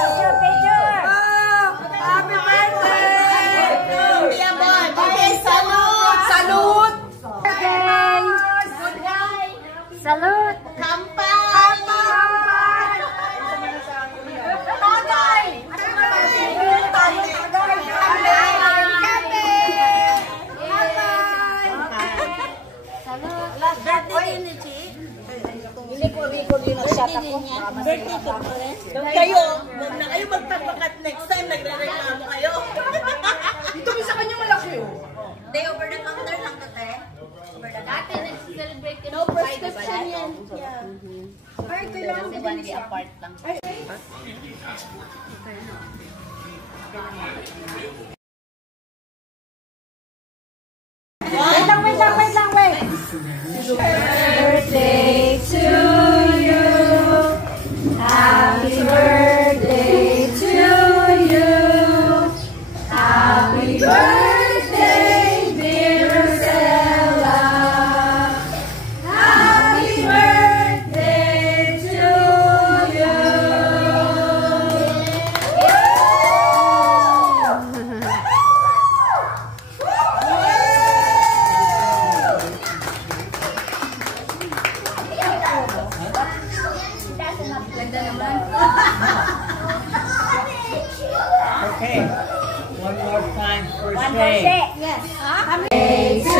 Happy birthday! Okay, salute! Salute! Okay. Salute! Kampan! Tatay! Last birthday ni Chi. Hindi ko nag-shot ako. Birthday ko pa rin. Kayo, huwag na kayo magpapakat next time. Nagre-reklamo kayo. Dito mo sa kanya malaki oh. Hindi, over the counter lang to, te. Dati nag-celebrate ko. No prescription yan. Ay, kailangan ko din siya. Apart lang. Wait lang. Birthday to you. Happy birthday to you. Happy birthday, dear Rosella. Happy birthday to you. Okay, one more time for Yes. Happy to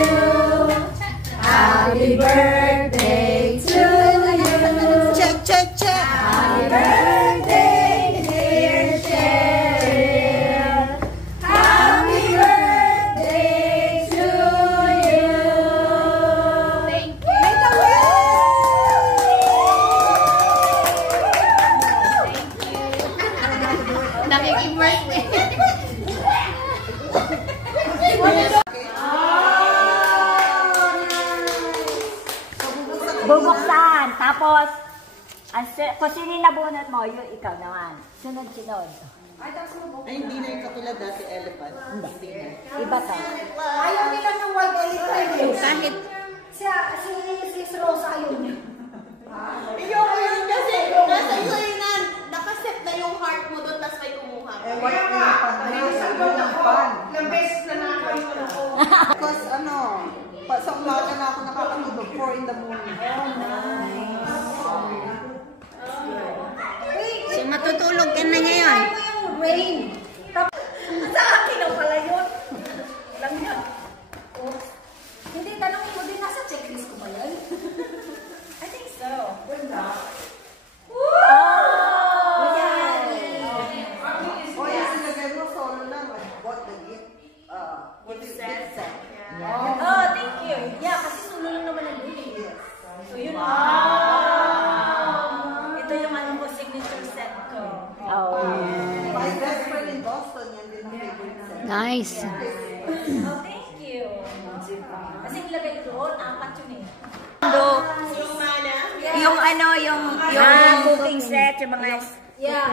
you. Happy birthday to you. Check. Happy birthday, dear Cheryl. Happy birthday to you. Thank you. Nagiging birthday. Bubuksan. Tapos, kung sino yung nabunot mo, yun ikaw naman. Sunod-sunod. Ay, hindi na yung katulad dati elephant. Hindi na. Iba ka. Ayaw nila ng white elephant. Kahit Si Rosa ayaw niya. Iyo ko yun kasi nasa iyo yun na nakaset na yung heart mo doon tapos may kumuha. Kaya nga, may nasagot ako. Ilang beses na nakakayon ako. Because sa umaga na ako nakakatulog 4 in the morning. so matutulog ka na ngayon. Ano yung rain? Sa akin ang pala yun. Lang yan. Hindi, tanongin mo din, nasa checklist ko ba yan? I think so. Ganda. Oh, thank you. Yeah, kasi sulo lang naman ang luli. So, yun. Ito yung signature set ko. My best friend in Boston, yan din ang favorite set. Nice. Oh, thank you. Kasi ilagay doon, 4 yun eh. Yung mana? Yung Cooking set, yung mga... Yeah.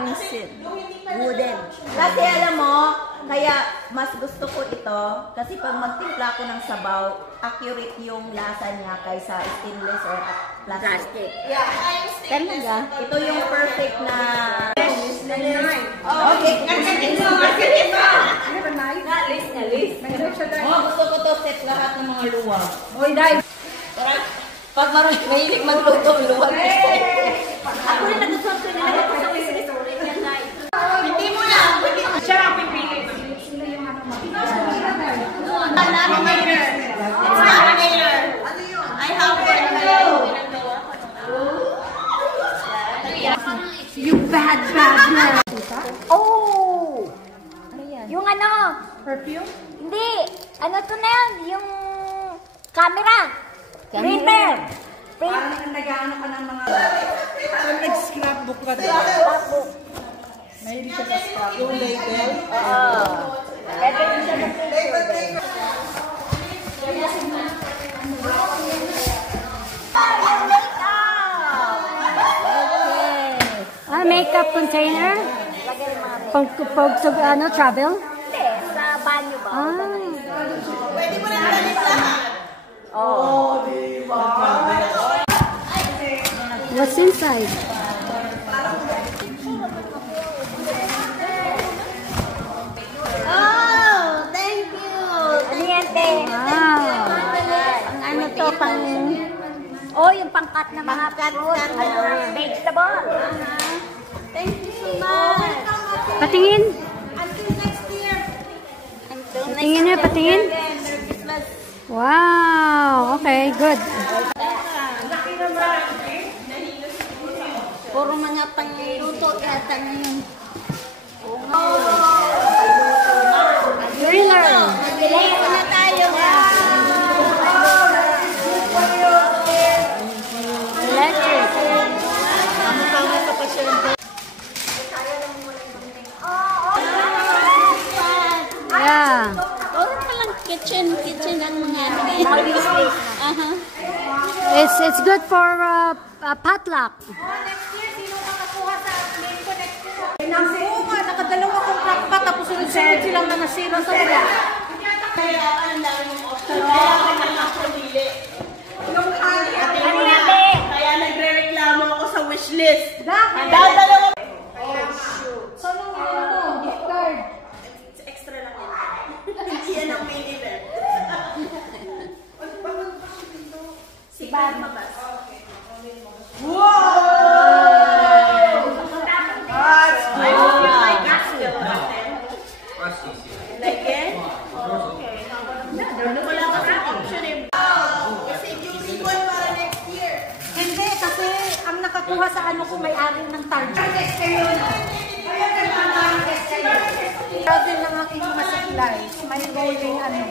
wooden. Kasi alam mo, kaya mas gusto ko ito kasi pag magtimpla ko ng sabaw, accurate yung lasa niya kaysa stainless or plastic. Yeah. Talaga? Ito yung perfect na... Okay. gusto ko to set lahat ng mga luwag. Hoy, Dai. Pag mahilig magluto, luwag. Ako rin nagustuhan ko nila ko sa business. Hindi mo lang. Siya ang pipili. Sila yung Laminator. It's laminator. I have one. You bad girl. Oh! Yung perfume? Hindi. Ano to na yan? Yung camera. Printer. Parang nag-ano ka ng mga... Parang nag-scrapbook ka din. Scrapbook. Mahilig ka sa scrapbook. Yung label. Oo. Ito yung sa makeup container? Pag travel? Hindi, sa banyo ba? Pwede mo nang galit lahat. Oh. Diba? What's inside? pang... Oh, yung pangkat na mga fruit. Vegetable. Thank you so much. Patingin. Until next year. Patingin na, patingin. Merry Christmas. Wow. Okay, good. Puro mga pangluto yata ngayon. Griller. Magliligo na tayo. Electric. Tama-tama sa pasyente. Yeah. Puro palang kitchen ang mga It's good for potluck. Next year, sino makakuha sa main ko next year? Oo nga, nakadalawa kong pa, tapos sunod-sunod silang mga sira sa wala. Kaya ang dami mong option. Kaya ka nakapumili. Kaya nagre-reklamo ako sa wishlist. Dalawa. Saan ang mo? Gift card. Extra lang yan. Hindi yan ang main event. Si Bob Mabas. Wow! I hope you like it still. Like it? Okay. Wala ka sa option eh. Kasi yung sequel para next year. Hindi, kasi ang nakakuha sa ano kung may-ari ng Target. Grabe ng aking ma-supplies. May golden ano.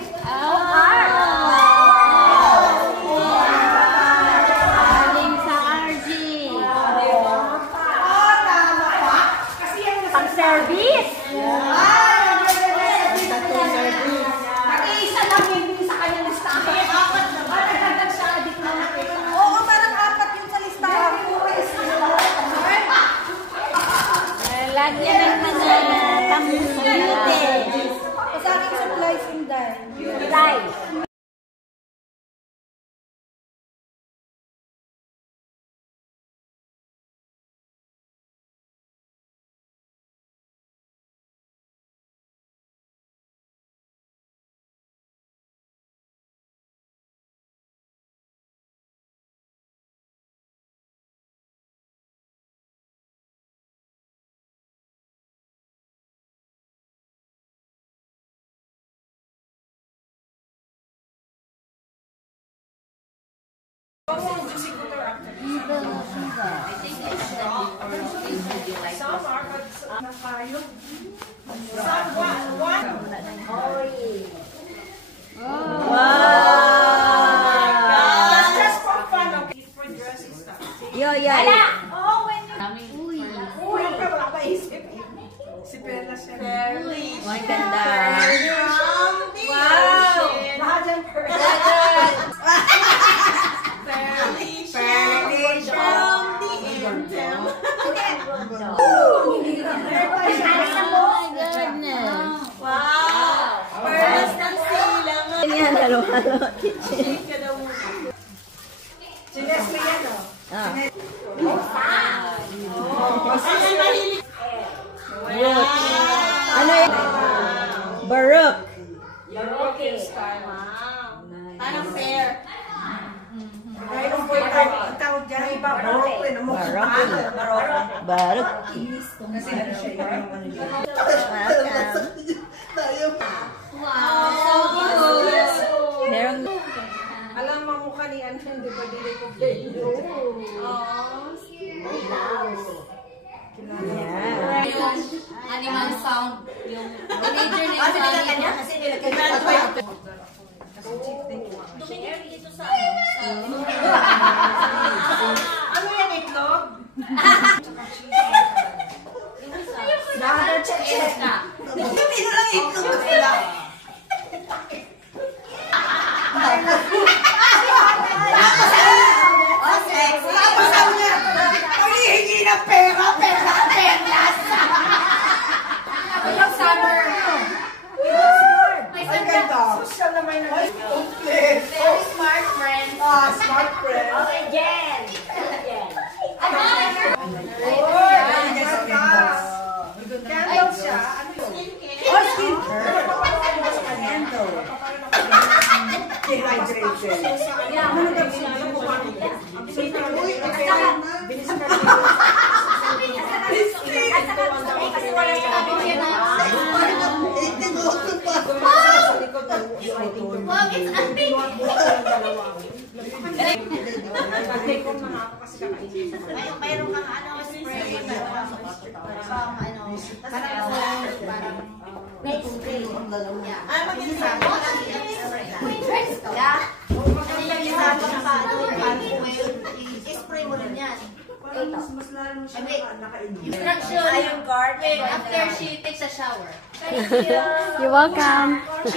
Galing sa RG. Pang-service. Isa lang hindi sa kanyang listahan. Apat na ba? Nagdagdag siya adik na. Oo, parang apat yung sa listahan. Lagyan ng mga pang-beauty. Sa aking supplies inday. Rice. Yo, yo. Ang ganda. Wow! Yan, halo-halo. Ano yan? Baroque. Parang fair. Baroque. Meron. Alam mo mukha ni ano, hindi ba dili ko kayo? Animal sound. Yung manager niya sa kanya. Kasi nilagay Ano yan, itlog? Hindi na lang itlog ko sila. Tapos sabi niya, ang hihingi ng pera. Summer. Ang ganda. Mayroon kang spray, parang next spray. Ay, mag-isama. I-spray mo rin yan. Instruction. Iron card. After she takes a shower. You're welcome. That's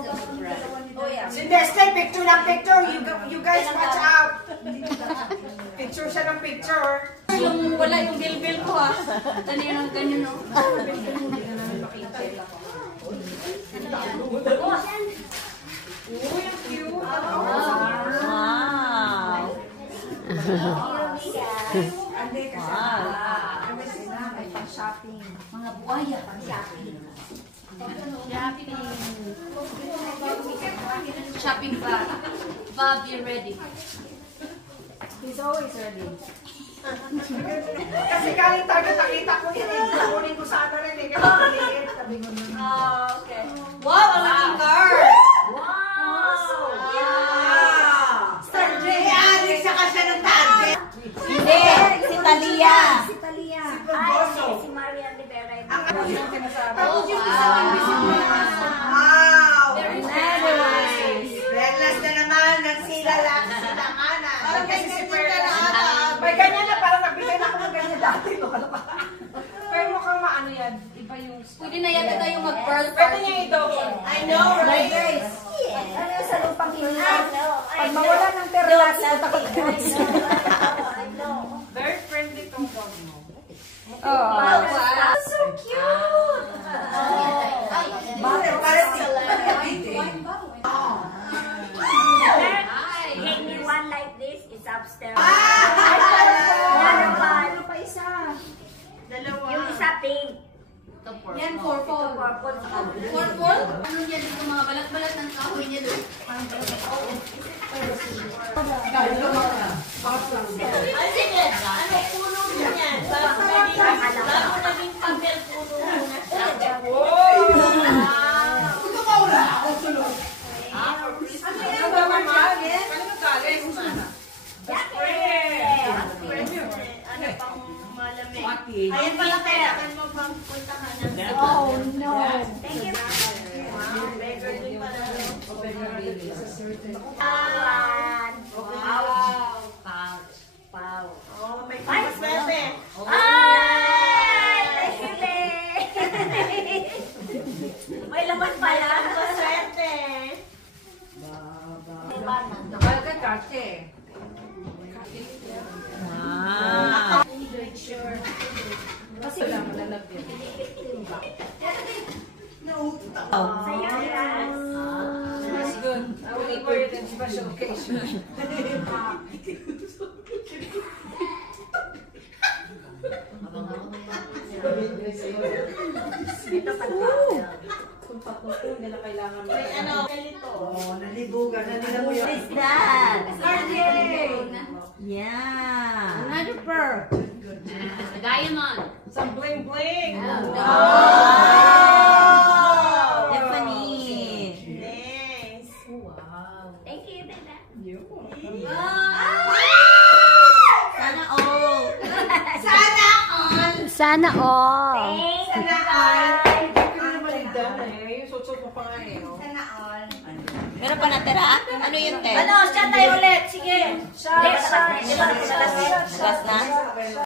a good brand. Oh yeah. Si Destiny, picture ng picture. You guys watch out. Picture siya ng picture. Yung wala yung bilbil ko ah. Ganyan ang ganyan no. Wow. Shopping. Mga buhaya pang shopping. Shopping bag. Bob, you ready? He's always ready. Kasi galing tayo, nakita ko yun eh. Kunin ko sa ano rin eh. Kaya maliit. Sabi ko na. Okay. Wow, ang laking card. Alex, saka siya ng target. Hindi, si Talia. Si Marian Rivera. Wow! Very Nice. Redless na naman. Nagsila lang. Silanganan. Parang kasi si Perla. May ganyan na. Parang nagbigay na ako ng ganyan dati. Pero mukhang maano yan. Iba yung... Pwede na yata tayo mag-pearl Pwede party. niya ito. I know, right? Ano yung sa lupang hininga? Pag mawala ng perlas, takot ka. I know. Very friendly tong dog mo. So cute. Get me one like this. It's upstairs. Ano pa isa? Yung isa pink. Yan, purple. Purple. Purple? Ano yan? Yung mga balat-balat ng kahoy niya doon. Ay, sige. Ano, puno mo yan. Bago naging papel, puno mo na siya. Ano ba naman? Kanino galing? Ano pang malamig. Ayan pala kailangan mo pang puntahan ng Oh no. Thank you. beggar din pala. Wow. Oh, may kumaswerte. Ay! Thank you, babe. May laman pala. Kumaswerte. Nakalagay kasi. Kasi lang malalagyan. Sa'yo, yes. That's good. I will eat for it in special occasion. May ano, ganito. Nalibugan. Nalila mo What is that? RJ! Yeah. Another pearl. Diamond. Some bling bling. Tiffany. Nice. Thank you, Bella. Sana all. Thanks. Sana all. Yung sutsot mo pa nga eh. Meron pa natira? Ano yun, Ted? Ano, siya tayo ulit. Sige. Shot. Gas na?